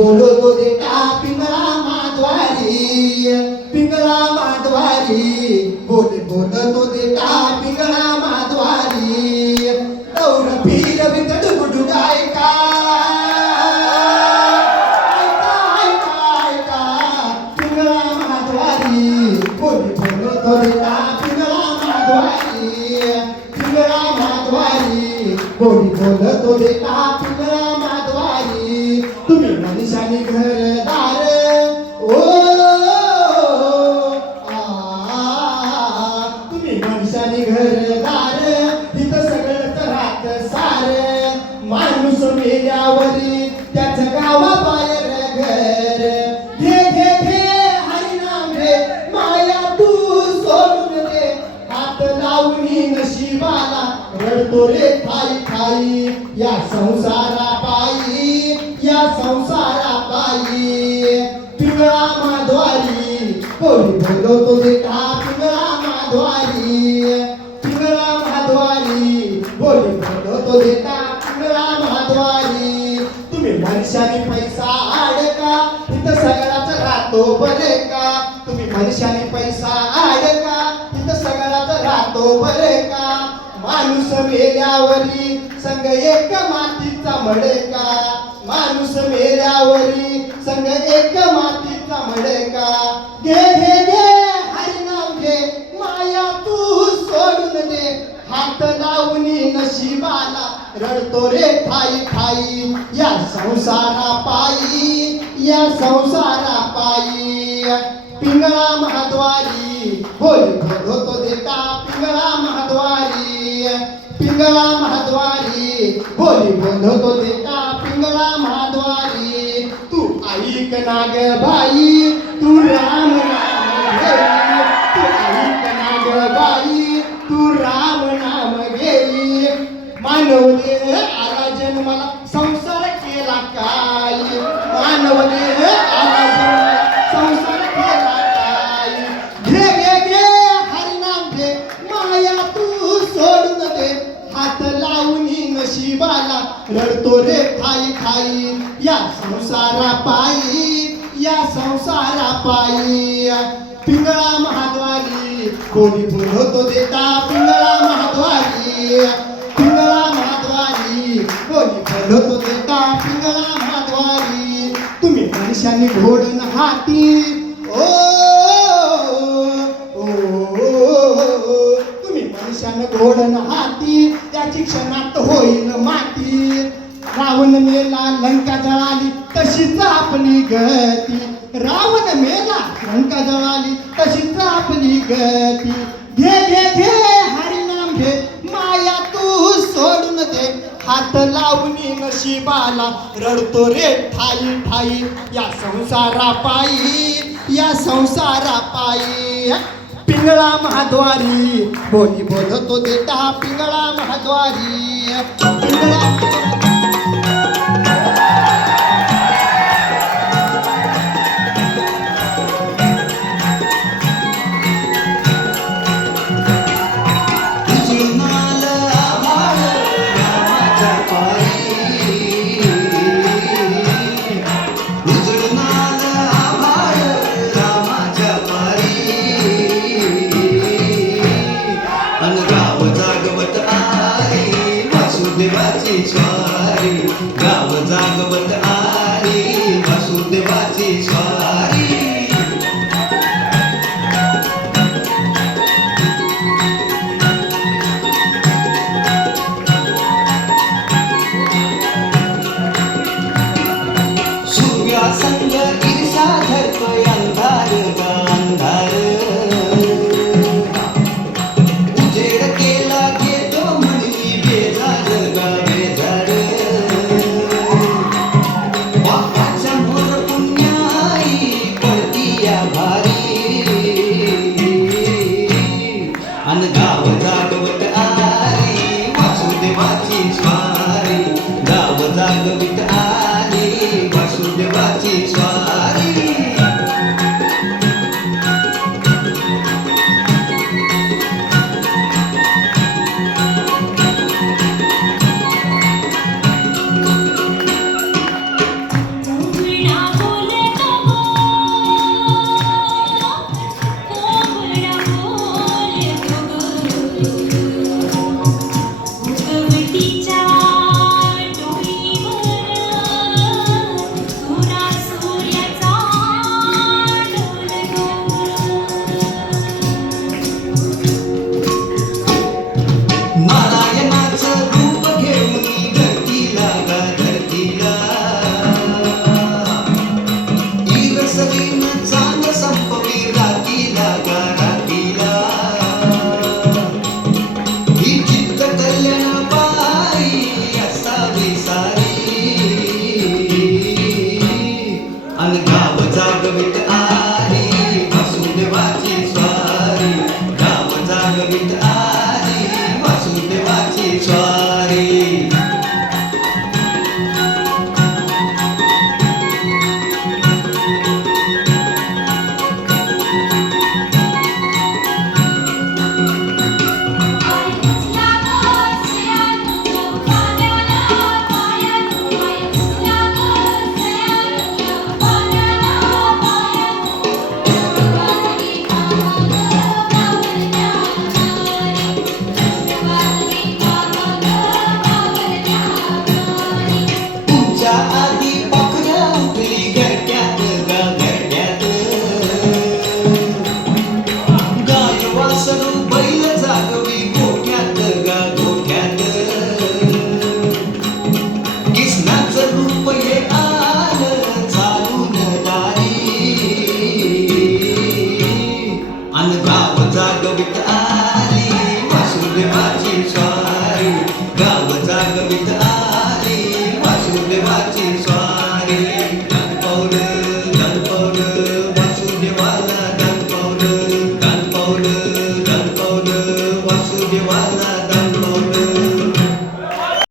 बोलतो देता पिंगळा माधवारी, पिंगळा माधवारी, बोलतो देता पिंगळा माधवारी. दौर फिर विकट गुडू गायका, पिंगळा माधवारी, बोलतो देता पिंगळा माधवारी, पिंगळा माधवारी, बोलतो देता पिंगळा माधवारी. तुम्ही मनीषानी घरदार, ओ तुम्ही मनीषानी घरदार, इथं सगळंच राहत सार. माणूस मेल्यावरी त्याच गावाबाहेर घर. घे घे घे हरिनाम घे, माया तू सोडून दे. हात लावणी नशिबाला रडतो रे ठाई ठाई. या संसारा पायी, या संसारा पायी. पिंगळा माधवारी, कोणी बोलतो देता पिंगळा माधवारी, पिंगळा माधवारी, कोणी बोलतो देता पिंगळा माधवारी. तुम्ही मनुष्याने पैसा अडका, इथं सगळाच राहतो बरे का. तुम्ही मनुष्याने पैसा अडका, इथं सगळाच राहतो बरे का. माणूस मेल्यावरी संग एक मातीचा मडका, माणूस मेल्यावरी संग एक मातीचा मडका. घे घे घे हरिनाम घे, माया तू सोडून दे. हात लावणी नशिबाला रडतो रे ठाई ठाई. या संसारा पायी, या संसारा पायी. पिंगळा माधवारी, बोलतो देता पिंगळा माधवारी, पिंगळा माधवारी, बोलतो देता पिंगळा माधवारी. तू ऐक नाग बाई, तू राम नाम घेई. तू ऐक नाग बाई, तू राम नाम घेई. मानव देह आला जन्माला, संसार केला काय. मानव देह आला जन्माला, संसार केला काय. घे घे घे हरिनाम घे, माया तू सोडून दे. हात लावणी नशिबाला रडतो रे ठाई ठाई. या संसारा पायी, या संसारा पायी. पिंगळा माधवारी, कोणी बोलतो देता पिंगळा माधवारी, पिंगळा माधवारी, कोणी बोलतो देता पिंगळा माधवारी. तुम्ही मनुष्याने घोडण हाती, ओ तुम्ही मनुष्यानं घोडण हाती. त्याची क्षणात होईल माती. रावण मेला लंका जळाली, तशीच आपली गती. रावण मेला लंका जळाली, तशीच आपली गती. घे घे घे हरिनाम घे, माया तू सोडून दे. हात लावणी नशिबाला रडतो रे ठाई ठाई. या संसारा पायी, या संसारा पायी. पिंगळा माधवारी, बोलतो देता पिंगळा माधवारी, पिंगळा. वासुदेवाची स्वारी, गाव जागवत आली वासुदेवाची स्वारी. सूर्या संग ईर्षा धरतोय अंधार ग अंधार. उजेड केला घेतो म्हणली बेजार ग बेजार. बापाच्या मोर पुण्याई पडती या भारी. अन गाव जागवत आली वासुदेवाची स्वारी, गाव जागवित आली वासुदेवाची स्वारी.